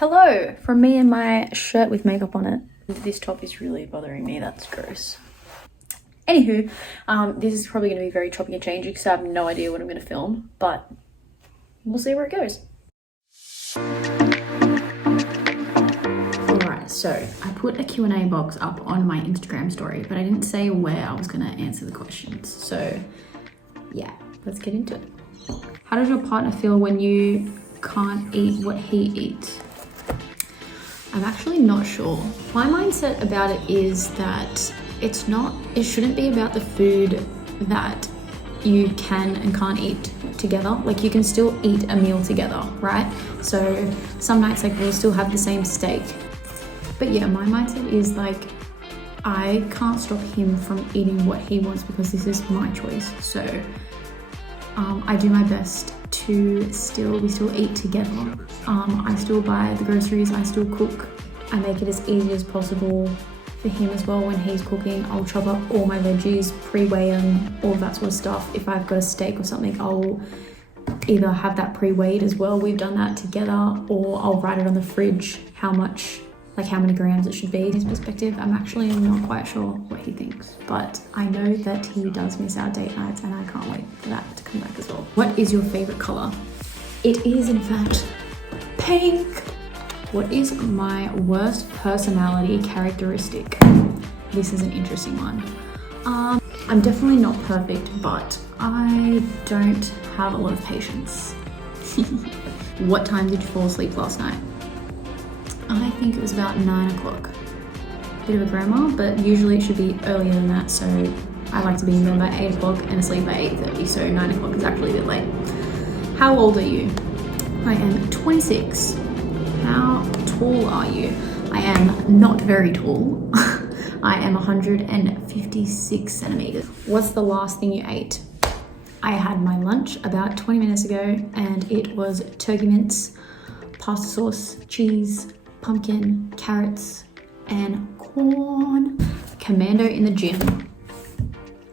Hello from me and my shirt with makeup on it. This top is really bothering me, that's gross. Anywho, this is probably going to be very choppy and changing because I have no idea what I'm going to film, but we'll see where it goes. Alright, so I put a Q&A box up on my Instagram story, but I didn't say where I was going to answer the questions. So yeah, let's get into it. How does your partner feel when you can't eat what he eats? I'm actually not sure. My mindset about it is that it shouldn't be about the food that you can and can't eat together. Like, you can still eat a meal together, right? So some nights, like, we'll still have the same steak. But yeah, my mindset is like, I can't stop him from eating what he wants because this is my choice. So I do my best to we still eat together. I still buy the groceries, I still cook. I make it as easy as possible for him as well when he's cooking. I'll chop up all my veggies, pre-weigh them, all that sort of stuff. If I've got a steak or something, I'll either have that pre-weighed as well. We've done that together, or I'll write it on the fridge how many grams it should be. His perspective, I'm actually not quite sure what he thinks, but I know that he does miss our date nights and I can't wait for that to come back as well. What is your favorite color? It is in fact pink. What is my worst personality characteristic? This is an interesting one. I'm definitely not perfect, but I don't have a lot of patience. What time did you fall asleep last night? I think it was about 9 o'clock. Bit of a grandma, but usually it should be earlier than that, so I like to be in bed by 8 o'clock and asleep by 8:30, so 9 o'clock is actually a bit late. How old are you? I am 26. How tall are you? I am not very tall. I am 156 centimeters. What's the last thing you ate? I had my lunch about 20 minutes ago and it was turkey mince, pasta sauce, cheese, pumpkin, carrots, and corn. Commando in the gym?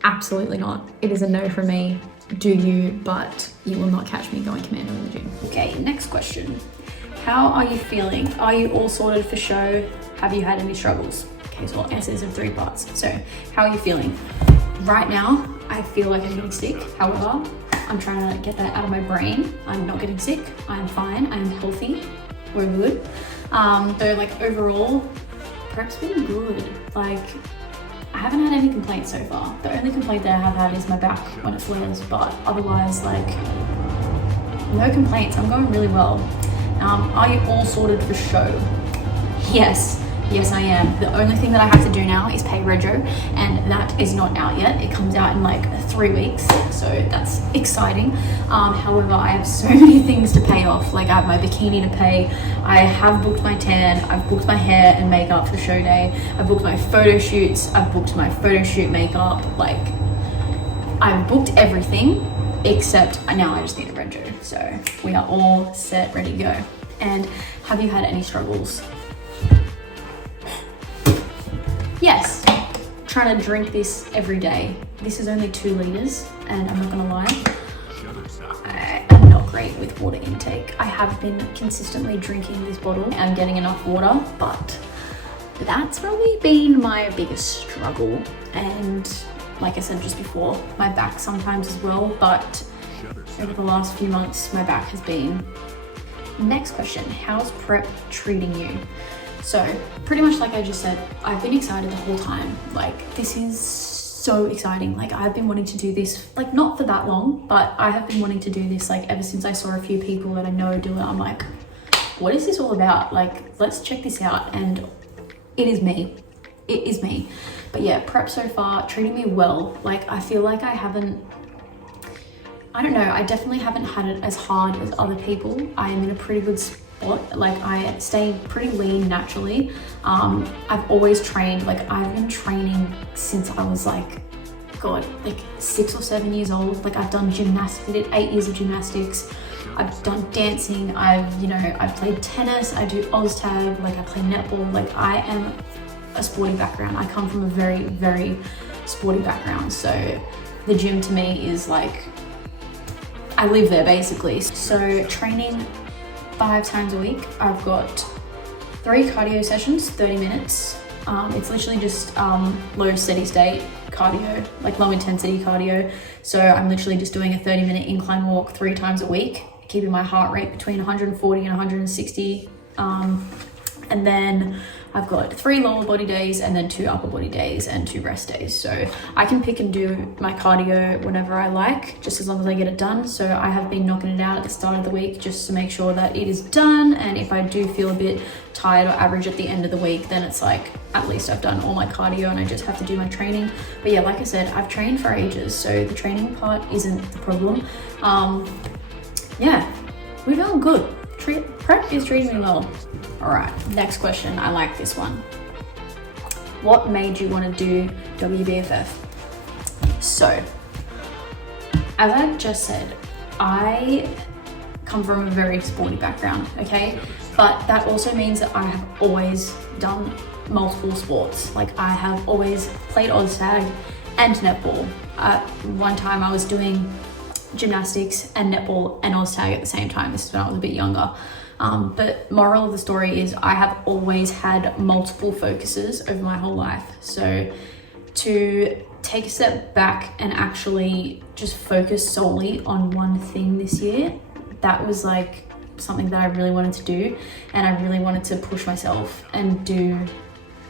Absolutely not. It is a no from me. Do you, but you will not catch me going commando in the gym. Okay, next question. How are you feeling? Are you all sorted for show? Have you had any struggles? Okay, so I'll answer this in 3 parts. So, how are you feeling? Right now, I feel like I'm getting sick. However, I'm trying to get that out of my brain. I'm not getting sick. I'm fine. I'm healthy. We're good. So like overall, prep's been good. Like, I haven't had any complaints so far. The only complaint that I have had is my back when it flares, but otherwise, like, no complaints. I'm going really well. Are you all sorted for show? Yes, I am. The only thing that I have to do now is pay Rego, and that is not out yet. It comes out in like 3 weeks, so that's exciting. However, I have so many things to pay off. Like, I have my bikini to pay. I have booked my tan. I've booked my hair and makeup for show day. I've booked my photo shoots. I've booked my photo shoot makeup. Like, I've booked everything except now I just need a Rego. So we are all set, ready to go. And have you had any struggles? Yes, trying to drink this every day. This is only 2 liters, and I'm not gonna lie, I am not great with water intake. I have been consistently drinking this bottle. I'm getting enough water, but that's probably been my biggest struggle. And like I said just before, my back sometimes as well, but over the last few months, my back has been. Next question, how's prep treating you? So pretty much like I just said, I've been excited the whole time. Like, this is so exciting. Like, I've been wanting to do this, like, not for that long, but I have been wanting to do this like ever since I saw a few people that I know do it. I'm like, what is this all about? Like, let's check this out. And it is me. It is me. But yeah, prep so far treating me well. Like, I feel like I don't know, I definitely haven't had it as hard as other people. I am in a pretty good spot. Like, I stay pretty lean naturally. I've always trained. Like, I've been training since I was like 6 or 7 years old. Like, I've done gymnastics. I did 8 years of gymnastics. I've done dancing. I've played tennis. I do Oz tag. Like, I play netball. Like, I am a sporty background. I come from a very, very sporty background. So the gym to me is like, I live there basically. So training 5 times a week. I've got 3 cardio sessions, 30 minutes. It's literally just low steady state cardio, like low intensity cardio. So I'm literally just doing a 30-minute incline walk 3 times a week, keeping my heart rate between 140 and 160. And then I've got 3 lower body days and then 2 upper body days and 2 rest days. So I can pick and do my cardio whenever I like, just as long as I get it done. So I have been knocking it out at the start of the week just to make sure that it is done. And if I do feel a bit tired or average at the end of the week, then it's like, at least I've done all my cardio and I just have to do my training. But yeah, like I said, I've trained for ages, so the training part isn't the problem. Yeah, we're feeling good. PrEP is treating me well. All right, next question. I like this one. What made you want to do WBFF? So, as I just said, I come from a very sporty background, okay? But that also means that I have always done multiple sports. Like I have always played Oz tag and netball. At one time I was doing gymnastics and netball and Oz tag at the same time. This is when I was a bit younger. But moral of the story is I have always had multiple focuses over my whole life. So to take a step back and actually just focus solely on one thing this year, that was like something that I really wanted to do. And I really wanted to push myself and do,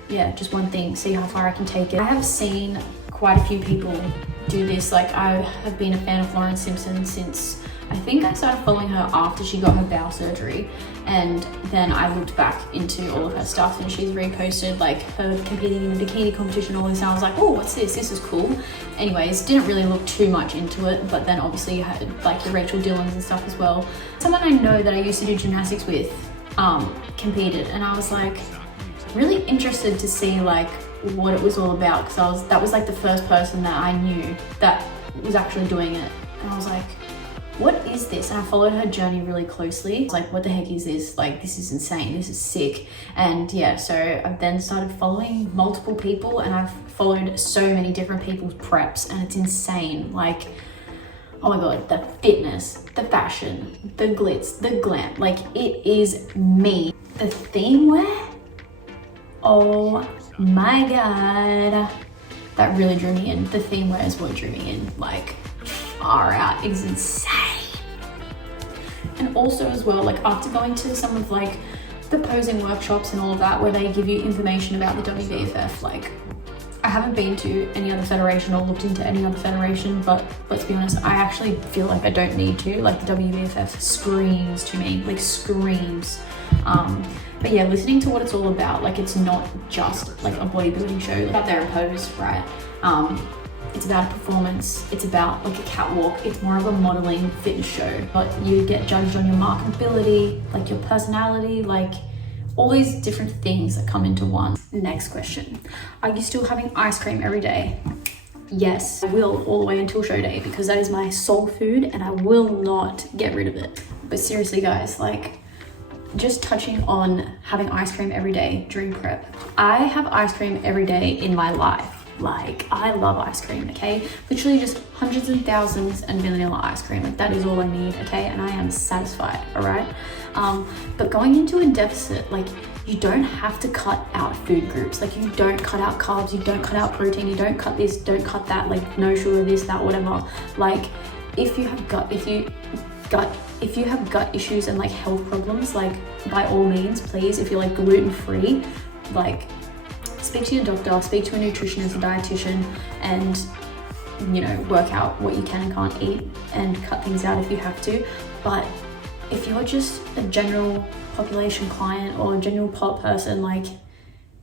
yeah, just one thing, see how far I can take it. I have seen quite a few people do this. Like I have been a fan of Lauren Simpson since I think I started following her after she got her bowel surgery, and then I looked back into all of her stuff and she's reposted like her competing in a bikini competition, all this, and I was like, oh, what's this? This is cool. Anyways, didn't really look too much into it, but then obviously you had like the Rachel Dillons and stuff as well. Someone I know that I used to do gymnastics with competed, and I was like really interested to see like what it was all about, because that was like the first person that I knew that was actually doing it, and I was like, what is this? And I followed her journey really closely. It's like, what the heck is this? Like, this is insane. This is sick. And yeah, so I've then started following multiple people, and I've followed so many different people's preps, and it's insane. Like, oh my God, the fitness, the fashion, the glitz, the glam, like it is me. The theme wear, oh my God, that really drew me in. The theme wear is what drew me in, like far out. It's insane. And also as well, like after going to some of like the posing workshops and all of that, where they give you information about the WBFF, like I haven't been to any other federation or looked into any other federation, but let's be honest, I actually feel like I don't need to. Like the WBFF screams to me, like screams. But yeah, listening to what it's all about, like it's not just like a bodybuilding show, like out there and pose, right? It's about a performance, it's about like a catwalk, it's more of a modeling fitness show. But you get judged on your marketability, like your personality, like all these different things that come into one. Next question. Are you still having ice cream every day? Yes, I will, all the way until show day, because that is my soul food and I will not get rid of it. But seriously guys, like just touching on having ice cream every day during prep. I have ice cream every day in my life. Like I love ice cream, okay? Literally just hundreds and thousands and vanilla ice cream. Like that is all I need, okay? And I am satisfied, all right? But going into a deficit, like you don't have to cut out food groups. Like you don't cut out carbs, you don't cut out protein, you don't cut this, don't cut that, like no sugar, this, that, whatever. Like if you have gut issues and like health problems, like by all means, please, if you're like gluten-free, like speak to your doctor, speak to a nutritionist, a dietitian, and you know, work out what you can and can't eat and cut things out if you have to. But if you're just a general population client or a general pop person, like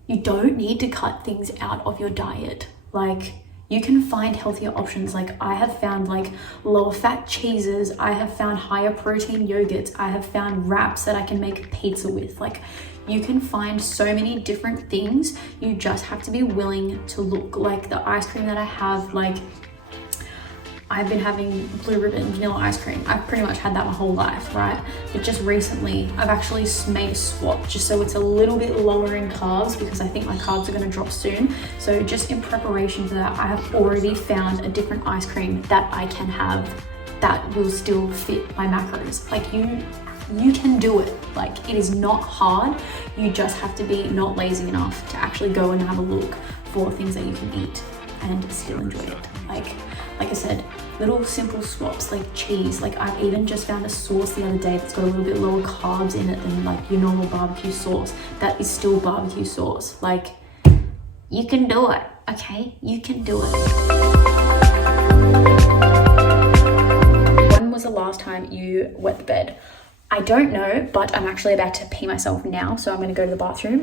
you don't need to cut things out of your diet. Like you can find healthier options. Like I have found like lower fat cheeses, I have found higher protein yogurts, I have found wraps that I can make pizza with. Like you can find so many different things. You just have to be willing to look. Like the ice cream that I have, like I've been having Blue Ribbon vanilla ice cream. I've pretty much had that my whole life, right? But just recently, I've actually made a swap just so it's a little bit lower in carbs, because I think my carbs are gonna drop soon. So just in preparation for that, I have already found a different ice cream that I can have that will still fit my macros. Like you You can do it. Like, it is not hard. You just have to be not lazy enough to actually go and have a look for things that you can eat and still enjoy it. Like I said, little simple swaps like cheese. Like, I even just found a sauce the other day that's got a little bit lower carbs in it than like your normal barbecue sauce. That is still barbecue sauce. Like, you can do it, okay? You can do it. When was the last time you wet the bed? I don't know, but I'm actually about to pee myself now, so I'm gonna go to the bathroom.